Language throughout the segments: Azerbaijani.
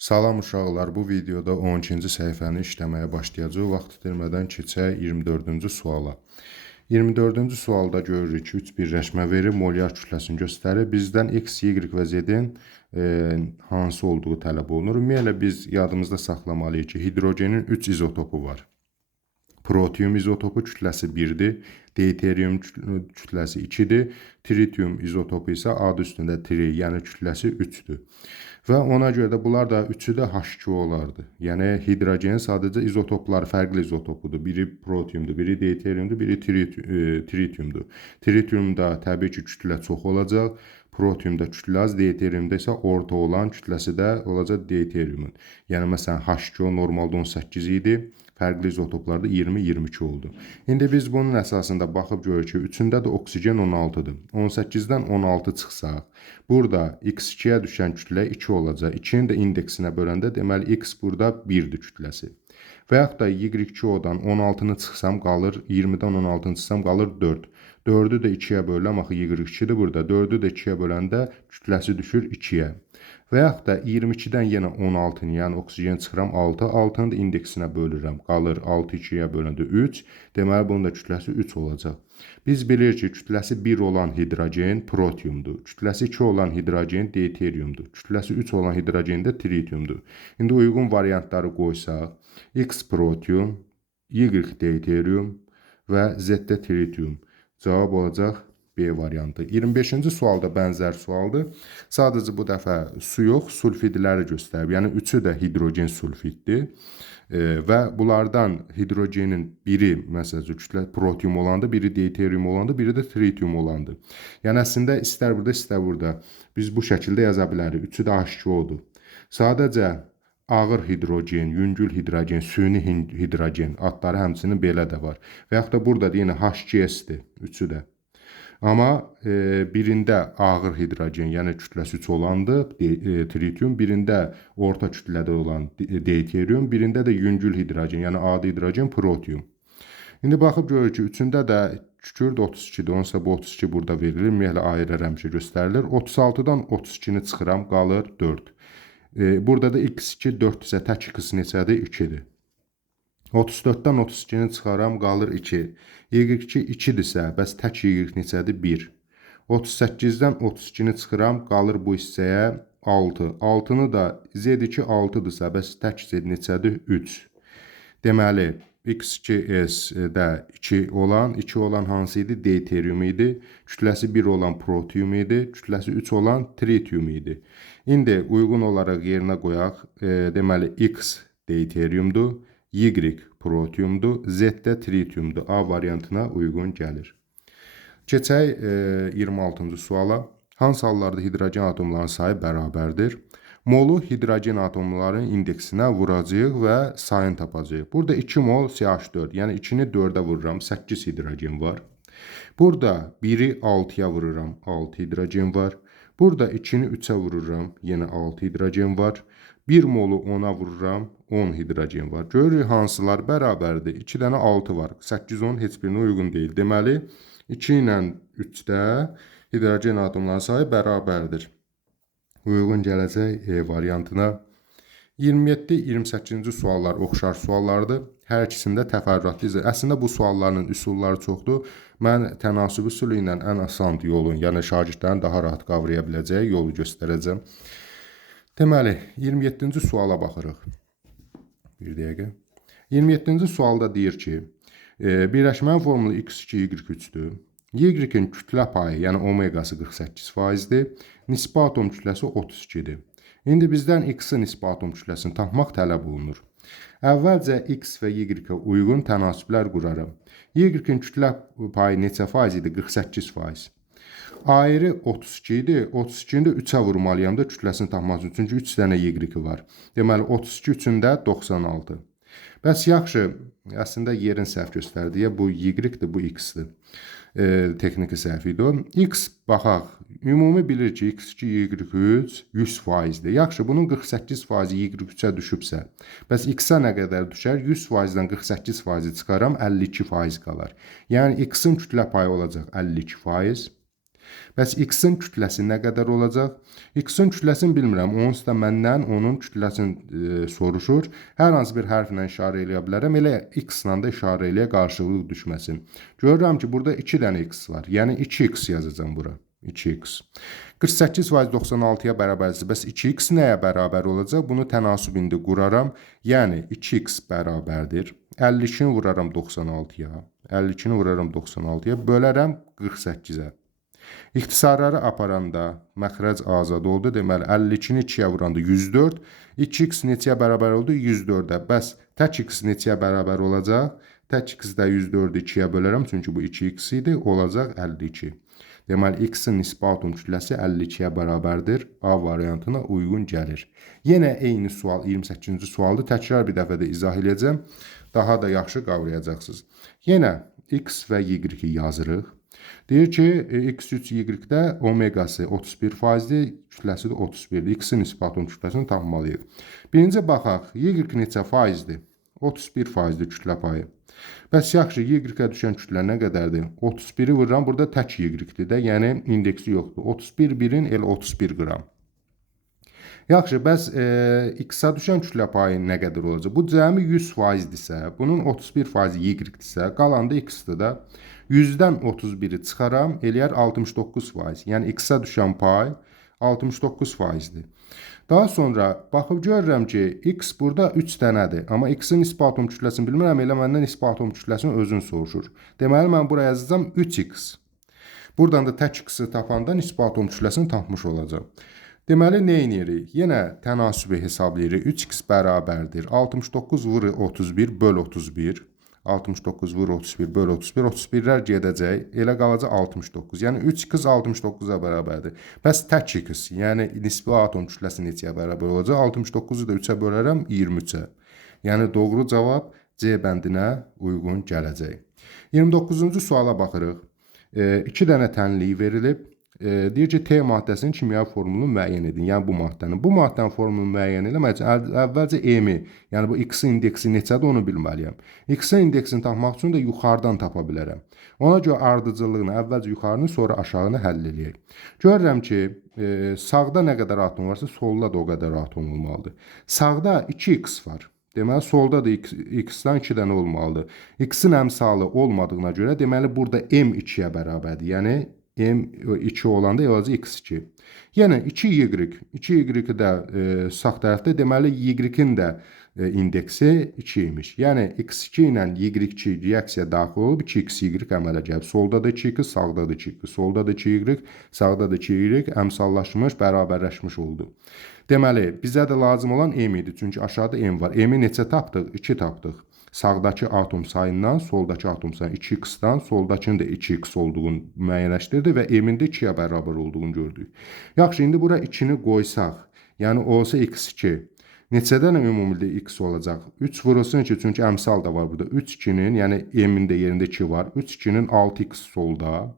Salam uşaqlar, bu videoda 12-ci səhifəni işləməyə başlayacağıq. Vaxt itirmədən keçək 24-cü suala. 24-cü sualda görürük ki, 3 birləşmə verir, molyar kütləsini göstərir. Bizdən x, y və z-in hansı olduğu tələb olunur. Ümumiyyətlə biz yadımızda saxlamalıyıq ki, hidrogenin 3 izotopu var. Protium izotopu kütləsi 1-dir, deuterium kütləsi 2-dir, tritium izotopu isə adı üstündə tri, yəni kütləsi 3-dür. Və ona görə də bunlar da üçü də H2 olardı. Yəni hidrogenin sadəcə izotopları fərqli izotopudur. Biri protiumdur, biri deuteriumdur, biri tritiumdur. Tritiumda təbii ki, kütlə çox olacaq. Protiumda kütlə az, deuteriumda isə orta olan kütləsi də olacaq deuteriumun. Yəni məsələn H2O normalda 18 idi. Fərqli izotoplarda 20-22 oldu. İndi biz bunun əsasında baxıb görürük ki, üçündə də oksigen 16-dır. 18-dən 16 çıxsaq, burada x2-yə düşən kütlə 2 olacaq. 2-nin də indeksinə böləndə deməli x burada 1-dir kütləsi. Və yaxud da y2-odan 16-nı çıxsam qalır, 20-dən 16-nı çıxsam qalır 4. 4-ü də 2-yə bölürəm, axı y2-dir burada. 4-ü də 2-yə böləndə kütləsi düşür 2-yə. Və yaxud da 22-dən yenə 16-nı, yəni oksigen çıxıram 6, 6-nı da indeksinə bölürəm. Qalır 6 2-yə böləndə 3, deməli bunun da kütləsi 3 olacaq. Biz bilirik ki, kütləsi 1 olan hidrogen protiumdur. Kütləsi 2 olan hidrogen deuteriumdur. Kütləsi 3 olan hidrogen də tritiumdur. İndi uyğun variantları qoysaq, x protium, y deuterium və z də tritium. Cavab olacaq B variantı. 25-ci sualda bənzər sualdır. Sadəcə bu dəfə su yox, sulfidləri göstərib. Yəni üçü də hidrogen sulfiddir. Və bunlardan hidrogenin biri məsələn kütlə protium olandı, biri deuterium olandı, biri də tritium olandı. Yəni əslində istər burada, istər burada biz bu şəkildə yaza bilərik. Üçü də H2O-dur. Sadəcə ağır hidrogen, yüngül hidrogen, süni hidrogen adları həmçinin belə də var. Və yaxud da burada da yenə H2S-dir, üçü də. Amma birində ağır hidrogen, yəni kütləsi 3 olandı, tritium, birində orta kütlədə olan deuterium, birində də yüngül hidrogen, yəni adi hidrogen, protium. İndi baxıb görürük ki, üçündə də kükürt 32-dir, onsa bu 32 burada verilir, ümumiyyətlə ayırıram ki, göstərilir. 36-dan 32-ni çıxıram, qalır 4. Burada da x2 4-dürsə, tək x neçədir? 2-dir. 34-dən 32-ni çıxaram, qalır 2. Y2 2-dirsə, bəs tək Y neçədir? 1. 38-dən 32-ni çıxıram, qalır bu hissəyə 6. 6-nı da Z2 6-dırsa, bəs tək Z neçədir? 3. Deməli, X2S-də 2 olan hansı idi? Deuterium idi. Kütləsi 1 olan protium idi. Kütləsi 3 olan tritium idi. İndi uyğun olaraq yerinə qoyaq. Deməli, X deuteriumdur. Y protiumdur, Z də tritiumdur. A variantına uyğun gəlir. Keçək 26-cı suala. Hansı hallarda hidrogen atomlarının sayı bərabərdir? Molu hidrogen atomlarının indeksinə vuracağıq və sayını tapacağıq. Burada 2 mol CH4, yəni 2-ni 4-ə vururam, 8 hidrogen var. Burada 1-i 6-ya vururam, 6 hidrogen var. Burada 2-ni 3-ə vururam, yenə 6 hidrogen var. 1 molu 10-a vururam, 10 hidrogen var. Görürük hansılar bərabərdir. 2 dənə 6 var. 8, 10 heç birinə uyğun deyil. Deməli, 2 ilə 3-də hidrogen atomlarının sayı bərabərdir. Uyğun gələcək E variantına. 27-28-ci suallar oxşar suallardır. Hər ikisində təfərrüatlı izah. Əslində bu sualların üsulları çoxdur. Mən tənasüb üsulu ilə ən asan yolun, yəni şagirdlərin daha rahat qavraya biləcəyi yolu göstərəcəm. Deməli, 27-ci suala baxırıq. Bir dəqiqə. 27-ci sualda deyir ki, birləşmənin formulu x2, y3-dür. Y-in kütlə payı, yəni omegası 48%-dir. Nisbi atom kütləsi 32-dir. İndi bizdən x-in nisbi atom kütləsini tapmaq tələb olunur. Əvvəlcə x və y-ə uyğun tənasüblər quraram. Y-in kütlə payı neçə faiz idi? 48%. Ayrı 32 idi. 32-ni də 3-ə vurmalıyam da kütləsini tapmaq üçün. Çünki 3 dənə y var. Deməli, 32 üçündə 96. Bəs yaxşı, əslində yerin səhv göstərdiyi bu y-dir, bu x-dir. Texniki səhv idi o. X baxaq, ümumi bilir ki, x2, y3 100%-dir. Yaxşı, bunun 48% y3-ə düşübsə, bəs x-a nə qədər düşər? 100%-dən 48% çıxaram, 52% qalar. Yəni, x-in kütlə payı olacaq 52%. Bəs x-in kütləsi nə qədər olacaq? X-in kütləsini bilmirəm. Onsuz da məndən onun kütləsini soruşur. Hər hansı bir hərflə işarə eləyə bilərəm. Elə x-la da işarə eləyə qarşılıq düşməsin. Görürəm ki, burada 2 dənə x var. Yəni 2x yazacağam bura. 2x. 48% 96-ya bərabərdir. Bəs 2x nəyə bərabər olacaq? Bunu tənasüb indi quraram. Yəni 2x bərabərdir. 52-ni vuraram 96-ya. 52-ni vuraram 96-ya. Bölərəm 48-ə. İxtisarları aparanda məxrəc azad oldu. Deməli, 52-ni 2-yə vuranda 104. 2x neçəyə bərabər oldu? 104-ə. Bəs tək x neçəyə bərabər olacaq? Tək x-də 104-ü 2-yə bölərəm. Çünki bu 2x idi. Olacaq 52. Deməli, x-in nisbi atom kütləsi 52-yə bərabərdir. A variantına uyğun gəlir. Yenə eyni sual 28-ci sualdır. Təkrar bir dəfə də izah edəcəm. Daha da yaxşı qavrayacaqsınız. Yenə x və y-i yazırıq. Deyir ki, x3 y-də omegası 31%-dir, kütləsi də 31-dir. X-in nisbi atom kütləsini tapmalıyıq. Birinci baxaq, y neçə faizdir? 31%-dir kütlə payı. Bəs yaxşı, y-ə düşən kütlə nə qədərdir? 31-i vururam, burada tək y-dir də, yəni indeksi yoxdur. 31 birin elə 31 qram. Yaxşı, bəs x-a düşən kütlə payı nə qədər olacaq? Bu cəmi 100%-dirsə, bunun 31% y-dirsə, qalan da x-dir da. 100-dən 31-i çıxaram, eləyər 69%. Yəni x-a düşən pay 69%-dir. Daha sonra baxıb görürəm ki, x burada 3 dənədir. Amma x-in nisbi atom kütləsini bilmirəm, elə məndən nisbi atom kütləsini özün soruşur. Deməli, mən buraya yazacağam 3x. Buradan da tək x-i tapanda nisbi atom kütləsini tapmış olacaq. Deməli, nə edirik? Yenə tənasübü hesablayırıq. 3x bərabərdir. 69 vur 31 böl 31. 69 vur 31 böl 31. 31-lər gedəcək. Elə qalacaq 69. Yəni 3x 69-a bərabərdir. Bəs tək x, yəni nisbi atom kütləsi neçəyə bərabər olacaq? 69-u da 3-ə bölərəm 23-ə. Yəni doğru cavab C bəndinə uyğun gələcək. 29-cu suala baxırıq. 2 dənə tənlik verilib. Deyir ki, T maddəsinin kimya formulunu müəyyən edin. Yəni bu maddənin. Bu maddənin formulunu müəyyən eləmək üçün əvvəlcə M-i, yəni bu X-in indeksi neçədir onu bilməliyəm. X-in indeksini tapmaq üçün də yuxarıdan tapa bilərəm. Ona görə ardıcıllığını əvvəlcə yuxarını, sonra aşağını həll edək. Görürəm ki, sağda nə qədər atom varsa, solda da o qədər atom olmalıdır. Sağda 2x var. Deməli, solda da x-dan 2 dənə olmalıdır. X-in əmsalı olmadığına görə, deməli, burada M 2-yə bərabərdir. Yəni, M 2 olanda eləcə x2. Yəni 2y. 2y də sağ tərəfdə, deməli y-in də indeksi 2 imiş. Yəni x2 ilə y2 reaksiya daxil olub 2xy əmələ gəlib. Solda da 2x, sağda da 2x. Solda da 2y, sağda da 2y əmsallaşmış, bərabərləşmiş oldu. Deməli, bizə də lazım olan M idi. Çünki aşağıda M var. M-i neçə tapdıq? 2 tapdıq. Sağdakı atom sayından, soldakı atom sayından 2x-dan, soldakının da 2x olduğunu müəyyənləşdirdi və M-in də 2-yə bərabər olduğunu gördük. Yaxşı, indi bura 2-ni qoysaq, yəni olsa x2, neçə dənə ümumilikdə x olacaq? 3 vurulsun ki, çünki əmsal da var burada. 3-2-nin, yəni M-in də yerində 2 var. 3-2-nin 6x solda,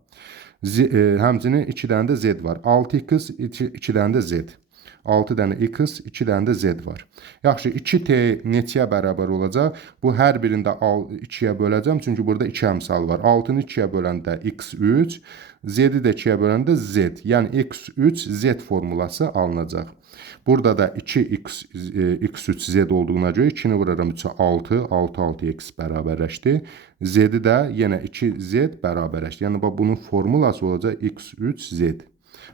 həmçinin 2 dənə də z var. 6x, 2 dənə də z. 6 dənə x, 2 dənə də z var. Yaxşı, 2t neçəyə bərabər olacaq? Bu hər birində 2-yə böləcəm, çünki burada 2 əmsal var. 6-nı 2-yə böləndə x3, z-i də 2-yə böləndə z. Yəni x3, z formulası alınacaq. Burada da 2x, x3, z olduğuna görə 2-ni vuraram 3-ə 6, 6x bərabərləşdi. Z-i də yenə 2z bərabərləşdi. Yəni, bunun formulası olacaq x3, z.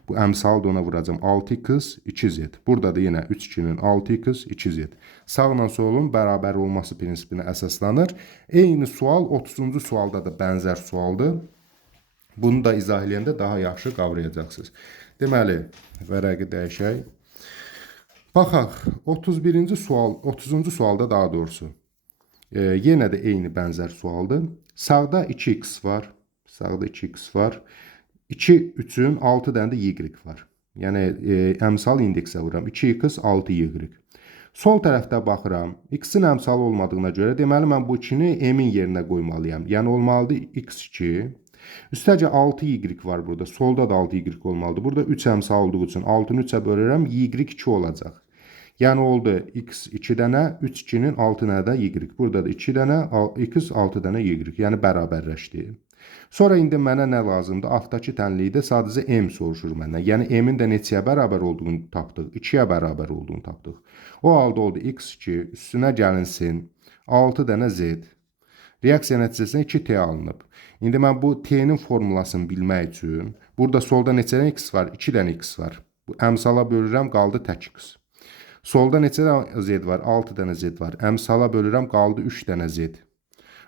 Bu əmsalı da ona vuracam 6x, 2z. Burada da yenə 3-2-nin 6x, 2z. Sağla solun bərabər olması prinsipinə əsaslanır. Eyni sual 30-cu sualda da bənzər sualdır. Bunu da izah edəndə daha yaxşı qavrayacaqsınız. Deməli, vərəqi dəyişək. Baxaq, 31-ci sual, 30-cu sualda daha doğrusu. Yenə də eyni bənzər sualdır. Sağda 2x var. Sağda 2x var. 2, 3-ün 6 dənə də y var. Yəni, əmsal indeksə vuram. 2x, 6y. Sol tərəfdə baxıram. X-in əmsalı olmadığına görə, deməli, mən bu 2-ni M-in yerinə qoymalıyam. Yəni, olmalıdır x2. Üstəcə 6y var burada. Solda da 6y olmalıdır. Burada 3 əmsal olduğu üçün 6-nı 3-ə bölürəm. y2 olacaq. Yəni, oldu x 2 dənə, 3-2-nin 6 dənə də y. Burada da 2 dənə, x 6 dənə y. Yəni, bərabərləşdi. Sonra indi mənə nə lazımdır? Altdakı tənlikdə sadəcə m soruşur məndən. Yəni m-in də neçəyə bərabər olduğunu tapdıq? 2-yə bərabər olduğunu tapdıq. O halda oldu x2 üstünə gəlinsin 6 dənə z. Reaksiya nəticəsində 2t alınıb. İndi mən bu t-nin formulasını bilmək üçün burada solda neçə dənə x var? 2 dənə x var. Bu əmsala bölürəm, qaldı tək x. Solda neçə dənə z var? 6 dənə z var. Əmsala bölürəm, qaldı 3 dənə z.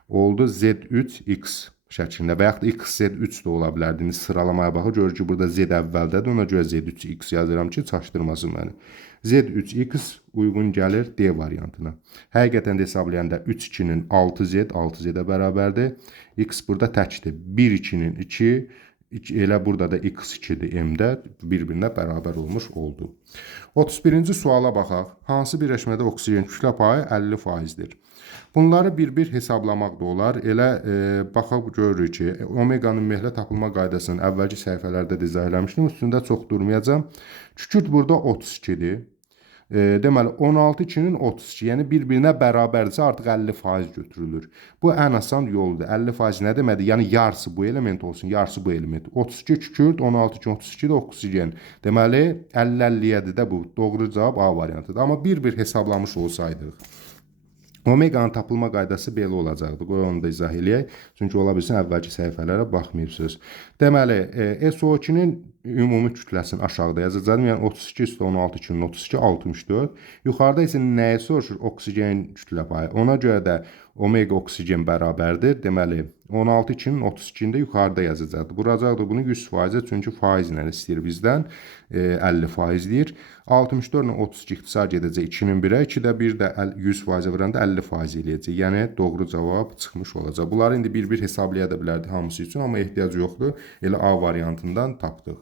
Oldu z3x şəklində və yaxud da xz3 də ola bilərdi. İndi sıralamaya baxır, görür ki, burada z əvvəldədir, ona görə z3x yazıram ki, çaşdırmasın məni. z3x uyğun gəlir D variantına. Həqiqətən də hesablayanda 3-2-nin 6z, 6z-ə bərabərdir. X burada təkdir. 1-2-nin 2, elə burada da x2-dir, m-də bir-birinə bərabər olmuş oldu. 31-ci suala baxaq. Hansı birləşmədə oksigen kütlə payı 50%-dir? Bunları bir-bir hesablamaq da olar. Elə baxaq görürük ki, omeqanın ümumiyyətlə tapılma qaydasını əvvəlki səhifələrdə də izah eləmişdim. Üstündə çox durmayacağam. Kükürt burada 32-dir. Deməli 16-2-nin 32, yəni bir-birinə bərabərdirsə artıq 50% götürülür. Bu ən asan yoldur. 50% nə deməkdir? Yəni yarısı bu element olsun, yarısı bu element. 32 kükürt, 16-2, 32 də oksigen. Deməli 50-50-yədir də bu. Doğru cavab A variantıdır. Amma bir-bir hesablamış olsaydıq. Omeqanın tapılma qaydası belə olacaqdı. Qoy onu da izah eləyək. Çünki ola bilsin əvvəlki səhifələrə baxmayırsınız. Deməli, SO2-nin ümumi kütləsini aşağıda yazacağım. Yəni 32 üstə 16 2-nin 32 64. Yuxarıda isə nəyi soruşur? Oksigenin kütlə payı. Ona görə də omega oksigen bərabərdir. Deməli 16 2-nin 32-ni də yuxarıda yazacaqdı. Vuracaqdı bunu 100%, çünki faiz ilə istəyir bizdən 50% deyir. 64 ilə 32 ixtisar gedəcək 2-nin 1-ə, 2-də 1 də 100%-ə vuranda 50% eləyəcək. Yəni doğru cavab çıxmış olacaq. Bunları indi bir-bir hesablaya da bilərdik hamısı üçün, amma ehtiyac yoxdur. Elə A variantından tapdıq.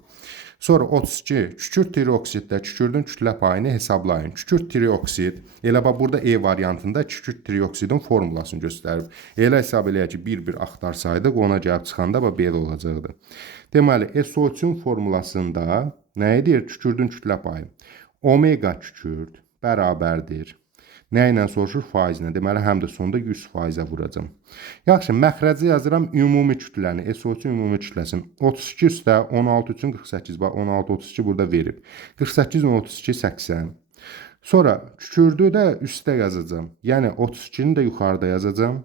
Sonra 32 kükürt trioksiddə kükürdün kütlə payını hesablayın. Kükürt trioksid, elə bax burada E variantında kükürt trioksidin formulasını göstərir. Elə hesab eləyək ki, bir-bir axtarsaydıq, ona gəlib çıxanda bax belə olacaqdı. Deməli, SO3-ün formulasında nə edir? Kükürdün kütlə payı. Omega kükürd bərabərdir. Nə ilə soruşur? Faizlə. Deməli, həm də sonda 100%-ə vuracam. Yaxşı, məxrəci yazıram ümumi kütləni. SO2 ümumi kütləsini. 32 üstə 16 üçün 48. Bax, 16, 32 burada verib. 48, 32, 80. Sonra kükürdü də üstə yazacam. Yəni, 32-ni də yuxarıda yazacam.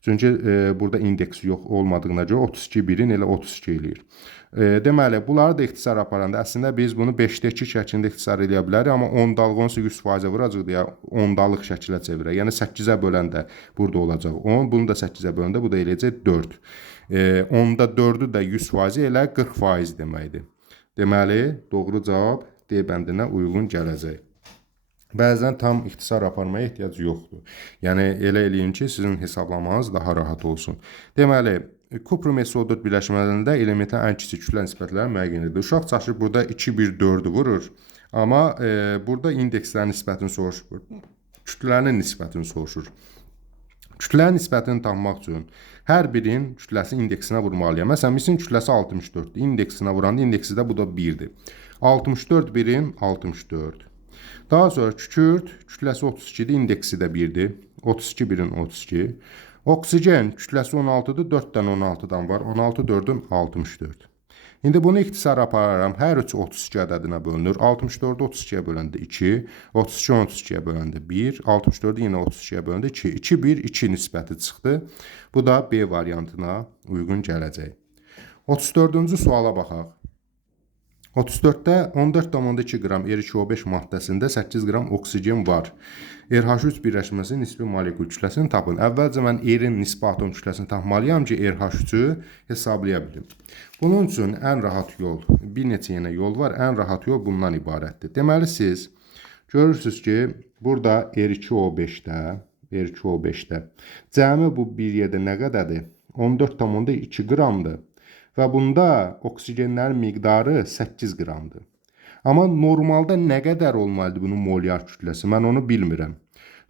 Çünki burada indeksi yox olmadığına görə 32 birin elə 32 eləyir. Deməli, bunları da ixtisar aparanda əslində biz bunu 5-də 2 şəklində ixtisar eləyə bilərik, amma 10 dalğı 100%-ə vuracaq deyə 10 dalıq şəkilə çevirək. Yəni 8-ə böləndə burada olacaq 10, bunu da 8-ə böləndə bu da eləyəcək 4. 10-da 4-ü də 100% elə 40% deməkdir. Deməli, doğru cavab D bəndinə uyğun gələcək. Bəzən tam ixtisar aparmaya ehtiyac yoxdur. Yəni, elə eləyin ki, sizin hesablamanız daha rahat olsun. Deməli, Kuprum SO4 birləşmələrində elementin ən kiçik kütlə nisbətləri müəyyən edilir. Uşaq çaşır burada 2, 1, 4-ü vurur. Amma burada indekslərin nisbətini soruşur. Kütlənin nisbətini soruşur. Kütlənin nisbətini tapmaq üçün hər birinin kütləsi indeksinə vurmalıyam. Məsələn, misin kütləsi 64-dür. İndeksinə vuranda indeksi də bu da 1-dir. 64 birim 64. Daha sonra kükürt kütləsi 32-dir, indeksi də 1-dir. 32 birin 32. Oksigen kütləsi 16-dır, 4 dənə 16-dan var. 16 4-ün 64. İndi bunu ixtisar apararam. Hər 3 32 ədədinə bölünür. 64-ü 32-yə böləndə 2, 32 32-yə böləndə 1, 64-ü yenə 32-yə böləndə 2. 2 1 2 nisbəti çıxdı. Bu da B variantına uyğun gələcək. 34-cü suala baxaq. 34-də 14,2 qram R2O5 maddəsində 8 qram oksigen var. RH3 birləşməsinin nisbi molekul kütləsini tapın. Əvvəlcə mən R-in nisbi atom kütləsini tapmalıyam ki, RH3-ü hesablaya bilim. Bunun üçün ən rahat yol, bir neçə yenə yol var, ən rahat yol bundan ibarətdir. Deməli, siz görürsünüz ki, burada R2O5-də cəmi bu bir yerdə nə qədərdir? 14,2 qramdır. Və bunda oksigenlərin miqdarı 8 qramdır. Amma normalda nə qədər olmalıdır bunun molyar kütləsi? Mən onu bilmirəm.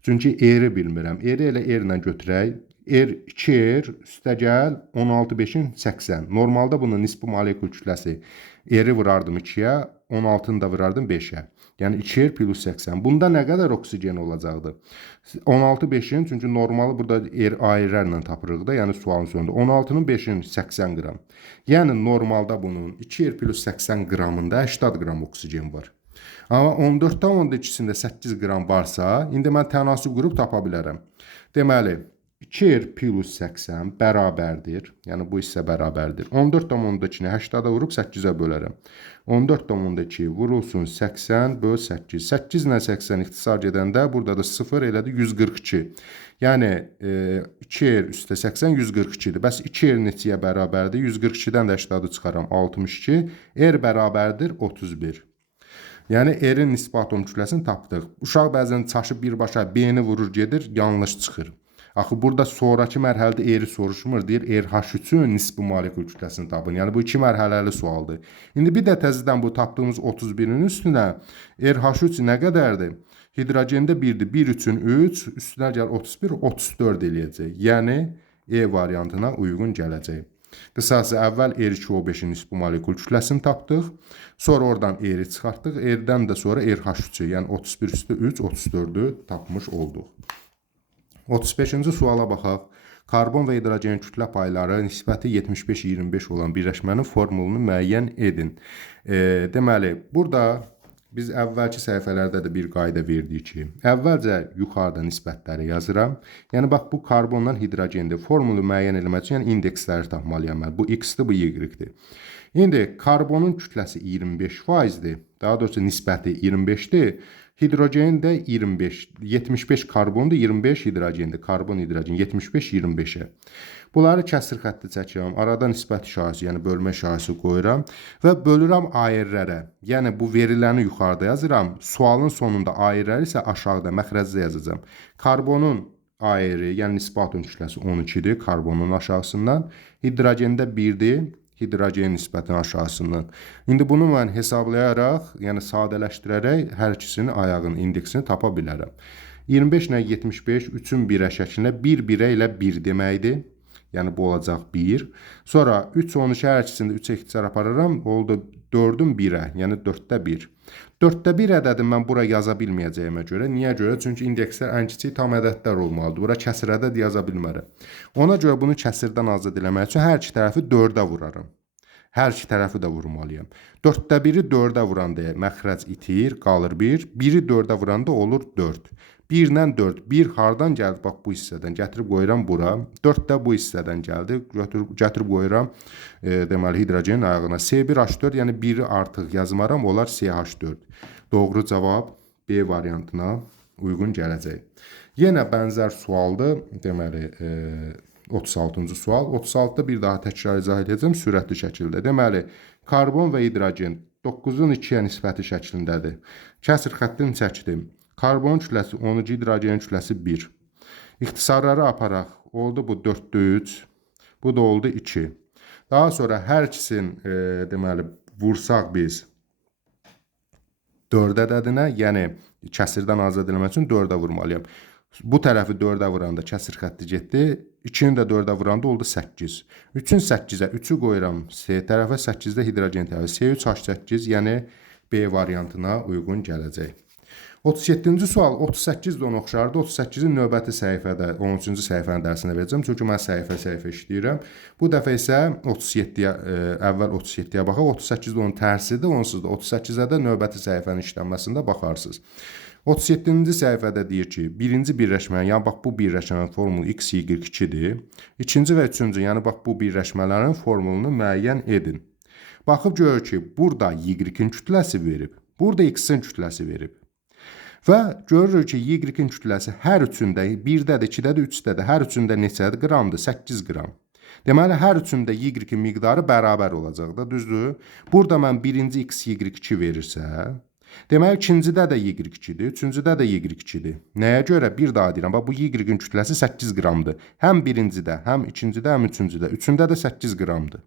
Çünki R-i bilmirəm. R-i elə R ilə götürək. R 2R üstəgəl 16,5-in 80. Normalda bunun nisbi molekul kütləsi R-i vurardım 2-yə, 16-nı da vurardım 5-ə. Yəni 2R plus 80. Bunda nə qədər oksigen olacaqdı? 16 5'in, çünki normalı burada ayrılarla tapırıq da, yəni sualın sonunda. 16'nın 5'in 80 qram. Yəni normalda bunun 2R plus 80 qramında 80 qram oksigen var. Amma 14,2'sində 8 qram varsa, indi mən tənasüb qrup tapa bilərəm. Deməli, 2R plus 80 bərabərdir. Yəni bu hissə bərabərdir. 14,2'ni 80'a vurub 8'ə bölərəm. 14,2 vurulsun 80 böl 8. 8 ilə 80 ixtisar gedəndə burada da 0 elədi 142. Yəni 2R üstə 80 142'dir. Bəs 2R neçəyə bərabərdir? 142'dən də 80'ı çıxaram 62. R bərabərdir 31. Yəni R'in nisbi atom kütləsini tapdıq. Uşaq bəzən çaşıb birbaşa B-ni vurur gedir, yanlış çıxır. Axı burada sonraki mərhələdə R'i soruşmur, deyir RH3-ün nisbi molekul kütləsini tapın. Yəni bu 2 mərhələli sualdır. İndi bir də təzədən bu tapdığımız 31'in üstünə RH3 nə qədərdir? Hidrogende 1'dir. 1 üçün 3, üstünə gəl 31, 34 eləyəcək. Yəni E variantına uyğun gələcək. Qısası əvvəl R2O5'in nisbi molekul kütləsini tapdıq. Sonra oradan R'i çıxartdıq. R'dən də sonra RH3'ü, yəni 31 üstü 3, 34'ü tapmış olduq. 35-ci suala baxaq. Karbon və hidrogen kütlə payları nisbəti 75-25 olan birləşmənin formulunu müəyyən edin. Deməli, burada biz əvvəlki səhifələrdə də bir qayda verdik ki, əvvəlcə yuxarıda nisbətləri yazıram. Yəni, bax, bu karbonla hidrogendir. Formulu müəyyən etmək üçün yəni indeksləri tapmalıyam mən. Bu X-dir, bu Y-dir. İndi karbonun kütləsi 25%-dir. Daha doğrusu nisbəti 25'dir. Hidrogen də 25, 75 karbondur, 25 hidrogendir. Karbon, hidrogen 75, 25'e. Bunları kəsr xətti çəkirəm. Arada nisbət işarəsi, yəni bölmə işarəsi qoyuram və bölürəm ayrılara. Yəni bu veriləni yuxarıda yazıram. Sualın sonunda ayrıları isə aşağıda məxrəcdə yazacağam. Karbonun ayrı, yəni nisbi atom kütləsi 12'dir karbonun aşağısından. Hidrogende 1'dir. Hidrogen nisbətinin aşağısından. İndi bunu mən hesablayaraq, yəni sadələşdirərək hər ikisinin ayağının indeksini tapa bilərəm. 25 ilə 75 3'ün 1'ə şəklinə 1 ilə 1 deməkdir. Yəni bu olacaq 1. Sonra 3 12 hər ikisində 3'ə ixtisar apararam. Oldu 4'ün 1'ə, yəni 4'də 1. 4'də 1 ədədi mən bura yaza bilməyəcəyimə görə. Niyə görə? Çünki indekslər ən kiçik tam ədədlər olmalıdır. Bura kəsir ədəd yaza bilmərəm. Ona görə bunu kəsirdən azad eləmək üçün hər iki tərəfi 4'ə vuraram. Hər iki tərəfi də vurmalıyam. 4'də 1'i 4'ə vuranda məxrəc itir, qalır 1. 1'i 4'ə vuranda olur 4. 1 ilə 4. 1 hardan gəldi? Bax bu hissədən. Gətirib qoyuram bura. 4 də bu hissədən gəldi. Gətirib qoyuram deməli hidrogenin ayağına. C1H4, yəni 1'i artıq yazmaram. Olar CH4. Doğru cavab B variantına uyğun gələcək. Yenə bənzər sualdır. Deməli 36-cı sual. 36'da bir daha təkrar izah edəcəm sürətli şəkildə. Deməli, karbon və hidrogen 9'un 2'yə nisbəti şəklindədir. Kəsir xəttini çəkdim. Karbon kütləsi 12, hidrogen kütləsi 1. İxtisarları aparaq. Oldu bu 4'də 3. Bu da oldu 2. Daha sonra hər ikisini deməli vursaq biz 4 ədədinə, yəni kəsirdən azad etmək üçün 4'ə vurmalıyam. Bu tərəfi 4'ə vuranda kəsir xətti getdi. 2'ni də 4'ə vuranda oldu 8. 3'ün 8'ə 3'ü qoyuram C tərəfə, 8'də hidrogen tərəfə. C3H8, yəni B variantına uyğun gələcək. 37-ci sual 38 də ona oxşardır. 38'in növbəti səhifədə 13-cü səhifənin dərsində verəcəm. Çünki mən səhifə işləyirəm. Bu dəfə isə 37-yə əvvəl 37-yə baxaq. 38 də onun tərsidir. Onsuz da 38-ə də növbəti səhifənin işlənməsində baxarsınız. 37-ci səhifədə deyir ki, birinci birləşmənin, yəni bax bu birləşmənin formulu X, Y2-dir. İkinci və üçüncü, yəni bax bu birləşmələrin formulunu müəyyən edin. Baxıb görür ki, burada Y-in kütləsi verib, burada X-in kütləsi verib. Və görürük ki, Y-in kütləsi hər üçündə, 1-dədir, 2-dədir, 3-dədir, hər üçündə neçədir? Qramdır, 8 qram. Deməli, hər üçündə Y-in miqdarı bərabər olacaq da, düzdür? Burada mən birinci X, Y2 verirsə, deməli, ikincidə də Y2-dir, üçüncüdə də Y2-dir. Nəyə görə? Bir daha deyirəm, bax, bu Y-in kütləsi 8 qramdır. Həm birincidə, həm ikincidə, həm üçüncüdə. Üçündə də 8 qramdır.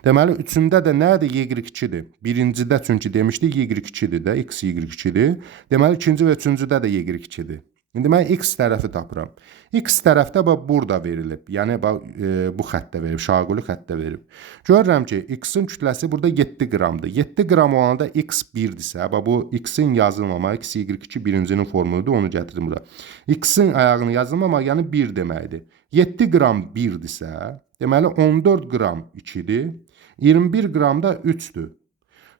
Deməli, üçündə də nədir? Y2-dir. Birincidə çünki demişdik Y2-dir də, X Y2-dir. Deməli, ikinci və üçüncüdə də Y2-dir. İndi mən x tərəfi tapıram. X tərəfdə burada verilib. Yəni bu xəttdə verib, şaquli xəttdə verib. Görürəm ki, x-in kütləsi burada 7 qramdır. 7 qram olanda x 1-dirsə, bu x-in yazılmamaq, x, y2 birincinin formuludur, onu gətirdim bura. X-in ayağını yazılmamaq, yəni 1 deməkdir. 7 qram 1-dirsə, deməli 14 qram 2-dir, 21 qram da 3-dür.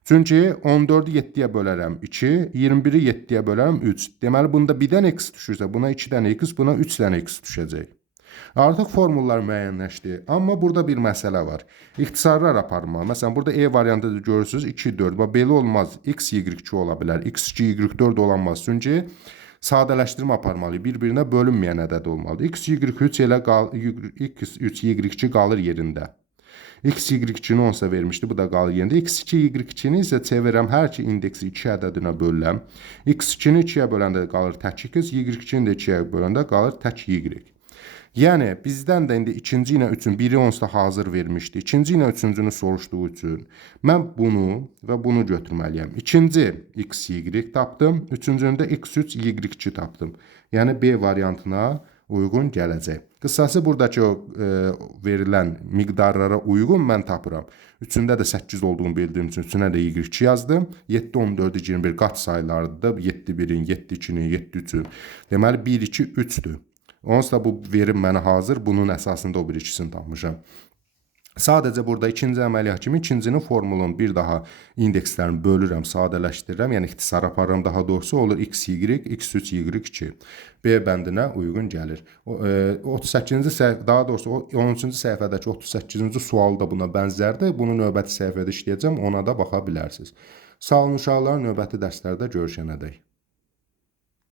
Çünki 14-ü 7-yə bölərəm 2, 21-i 7-yə bölərəm 3. Deməli, bunda 1-dən x düşürsə, buna 2-dən x, buna 3-dən x düşəcək. Artıq formullar müəyyənləşdi. Amma burada bir məsələ var. İxtisarlar aparma. Məsələn, burada E variantında görürsünüz 2, 4. Belə olmaz. X, Y2 ola bilər. X2, Y4 olanmaz. Çünki sadələşdirmə aparmalıyıq. Bir-birinə bölünməyən ədəd olmalıdır. X, Y3 elə X3, Y2 qalır yerində. X, Y2-ni 10 vermişdi, bu da qalır yerində. X2, Y2-ni isə çevirəm, hər iki indeksi 2 ədədinə bölürəm. X2-ni 2-yə böləndə qalır tək X, Y2-ni də 2-yə böləndə qalır tək Y. Yəni, bizdən də indi ikinci ilə üçün biri onsuz hazır vermişdi. İkinci ilə üçüncünü soruşduğu üçün mən bunu və bunu götürməliyəm. İkinci X, Y tapdım. Üçüncünü də X3, Y2 tapdım. Yəni, B variantına uyğun gələcək. Qısası buradakı verilən miqdarlara uyğun mən tapıram. Üçündə də 8 olduğunu bildiyim üçün üçünə də Y2 yazdım. 7, 14, 21 qat saylardır. 7 1-in, 7 2-nin, 7 3-ün. Deməli 1, 2, 3-dür. Onsuz da bu verim mənə hazır. Bunun əsasında o bir ikisini tapmışam. Sadəcə burada ikinci əməliyyat kimi ikincinin formulunu bir daha indekslərini bölürəm, sadələşdirirəm. Yəni ixtisar aparıram daha doğrusu olur x, y, x3, y2. B bəndinə uyğun gəlir. 38-ci səhifə, daha doğrusu 13-cü səhifədəki 38-ci sual da buna bənzərdir. Bunu növbəti səhifədə işləyəcəm, ona da baxa bilərsiniz. Sağ olun uşaqlar, növbəti dərslərdə görüşənədək.